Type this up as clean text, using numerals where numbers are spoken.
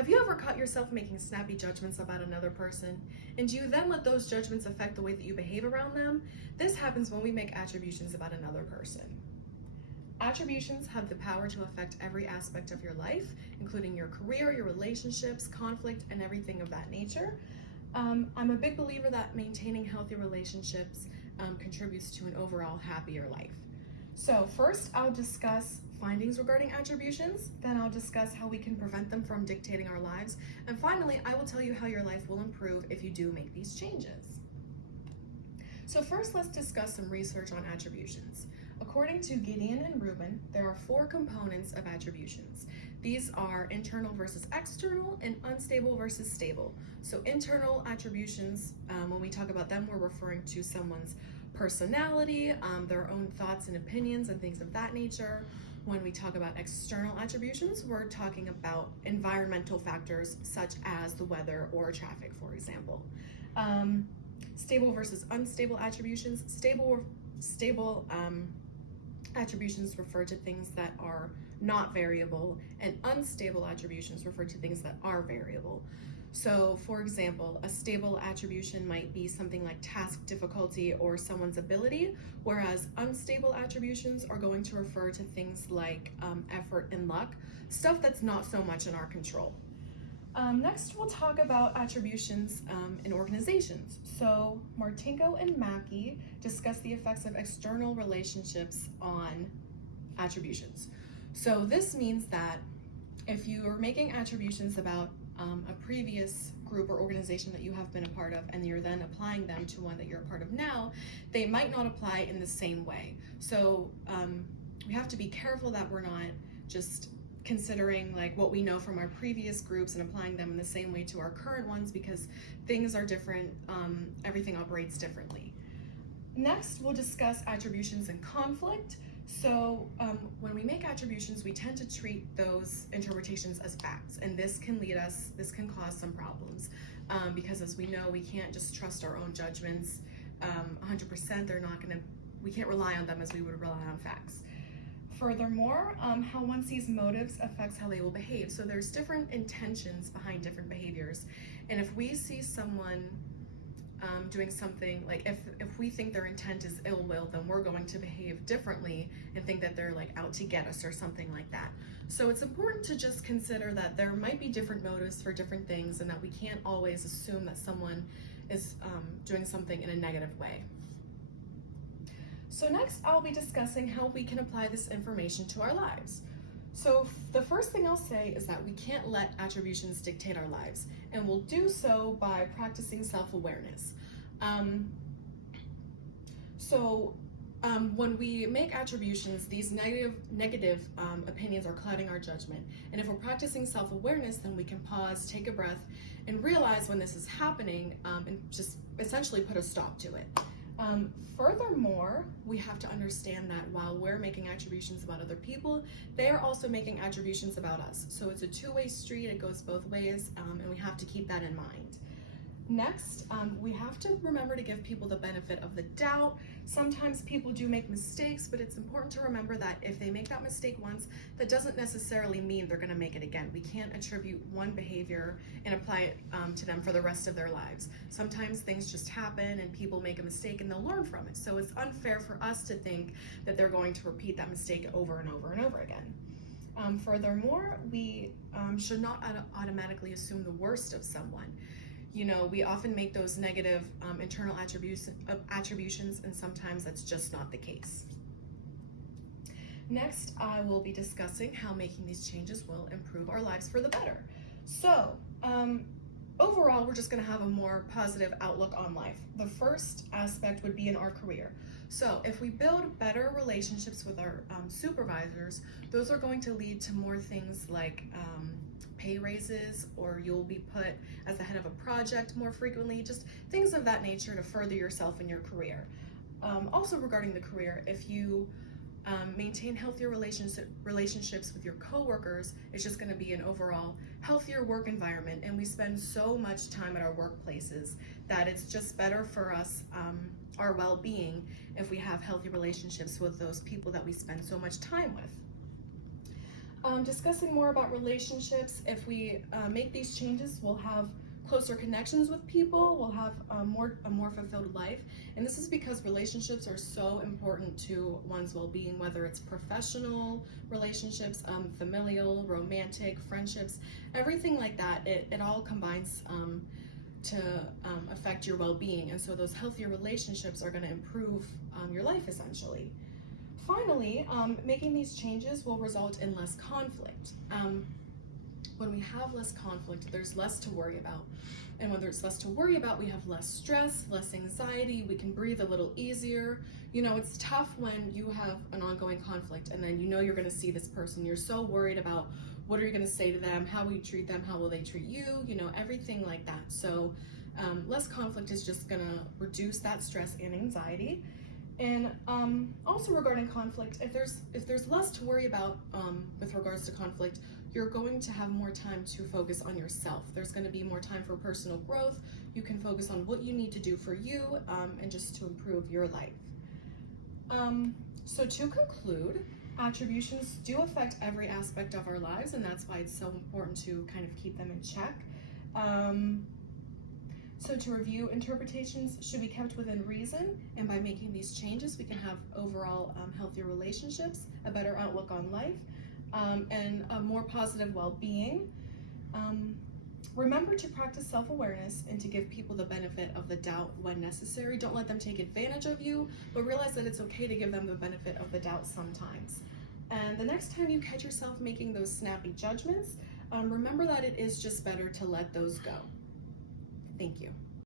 Have you ever caught yourself making snappy judgments about another person? And do you then let those judgments affect the way that you behave around them? This happens when we make attributions about another person. Attributions have the power to affect every aspect of your life, including your career, your relationships, conflict, and everything of that nature. I'm a big believer that maintaining healthy relationships contributes to an overall happier life. So first, I'll discuss findings regarding attributions, then I'll discuss how we can prevent them from dictating our lives, and finally, I will tell you how your life will improve if you do make these changes. So first, let's discuss some research on attributions. According to Gideon and Rubin, there are 4 components of attributions. These are internal versus external and unstable versus stable. So internal attributions, when we talk about them, we're referring to someone's personality, their own thoughts and opinions and things of that nature. When we talk about external attributions, we're talking about environmental factors such as the weather or traffic, for example. Stable versus unstable attributions. Stable attributions refer to things that are not variable, and unstable attributions refer to things that are variable. So, for example, a stable attribution might be something like task difficulty or someone's ability, whereas unstable attributions are going to refer to things like effort and luck, stuff that's not so much in our control. Next, we'll talk about attributions in organizations. So, Martinko and Mackey discuss the effects of external relationships on attributions. So this means that if you are making attributions about a previous group or organization that you have been a part of, and you're then applying them to one that you're a part of now, they might not apply in the same way. So we have to be careful that we're not just considering like what we know from our previous groups and applying them in the same way to our current ones, because things are different, everything operates differently. Next, we'll discuss attributions and conflict. So when we make attributions, we tend to treat those interpretations as facts, and this can cause some problems because, as we know, we can't just trust our own judgments 100%. We can't rely on them as we would rely on facts. Furthermore, how one sees motives affects how they will behave. So there's different intentions behind different behaviors, and if we see someone doing something, like if we think their intent is ill will, then we're going to behave differently and think that they're like out to get us or something like that. So it's important to just consider that there might be different motives for different things, and that we can't always assume that someone is doing something in a negative way. So next, I'll be discussing how we can apply this information to our lives. So the first thing I'll say is that we can't let attributions dictate our lives, and we'll do so by practicing self-awareness. When we make attributions, these negative opinions are clouding our judgment. And if we're practicing self-awareness, then we can pause, take a breath, and realize when this is happening, and just essentially put a stop to it. Furthermore, we have to understand that while we're making attributions about other people, they are also making attributions about us. So it's a two-way street, it goes both ways, and we have to keep that in mind. Next, we have to remember to give people the benefit of the doubt. Sometimes people do make mistakes, but it's important to remember that if they make that mistake once, that doesn't necessarily mean they're gonna make it again. We can't attribute one behavior and apply it to them for the rest of their lives. Sometimes things just happen and people make a mistake and they'll learn from it. So it's unfair for us to think that they're going to repeat that mistake over and over and over again. Furthermore, we should not automatically assume the worst of someone. You know, we often make those negative internal attributions, and sometimes that's just not the case. Next, I will be discussing how making these changes will improve our lives for the better. So, overall, we're just gonna have a more positive outlook on life. The first aspect would be in our career. So if we build better relationships with our supervisors, those are going to lead to more things like pay raises, or you'll be put as the head of a project more frequently, just things of that nature to further yourself in your career. Also regarding the career, if you maintain healthier relationships with your coworkers, it's just gonna be an overall healthier work environment, and we spend so much time at our workplaces that it's just better for us, our well-being, if we have healthy relationships with those people that we spend so much time with. Discussing more about relationships. If we make these changes, we'll have closer connections with people, we'll have a more fulfilled life. And this is because relationships are so important to one's well-being, whether it's professional relationships, familial, romantic, friendships, everything like that. It all combines to affect your well-being. And so those healthier relationships are going to improve your life essentially. Finally, making these changes will result in less conflict. When we have less conflict, there's less to worry about. And when there's less to worry about, we have less stress, less anxiety, we can breathe a little easier. You know, it's tough when you have an ongoing conflict and then you know you're gonna see this person. You're so worried about what are you gonna say to them, how will you treat them, how will they treat you, you know, everything like that. So less conflict is just gonna reduce that stress and anxiety. And also regarding conflict, if there's less to worry about with regards to conflict, you're going to have more time to focus on yourself. There's going to be more time for personal growth. You can focus on what you need to do for you and just to improve your life. So to conclude, attributions do affect every aspect of our lives, and that's why it's so important to kind of keep them in check. So to review, interpretations should be kept within reason, and by making these changes, we can have overall healthier relationships, a better outlook on life, and a more positive well-being. Remember to practice self-awareness and to give people the benefit of the doubt when necessary. Don't let them take advantage of you, but realize that it's okay to give them the benefit of the doubt sometimes. And the next time you catch yourself making those snappy judgments, remember that it is just better to let those go. Thank you.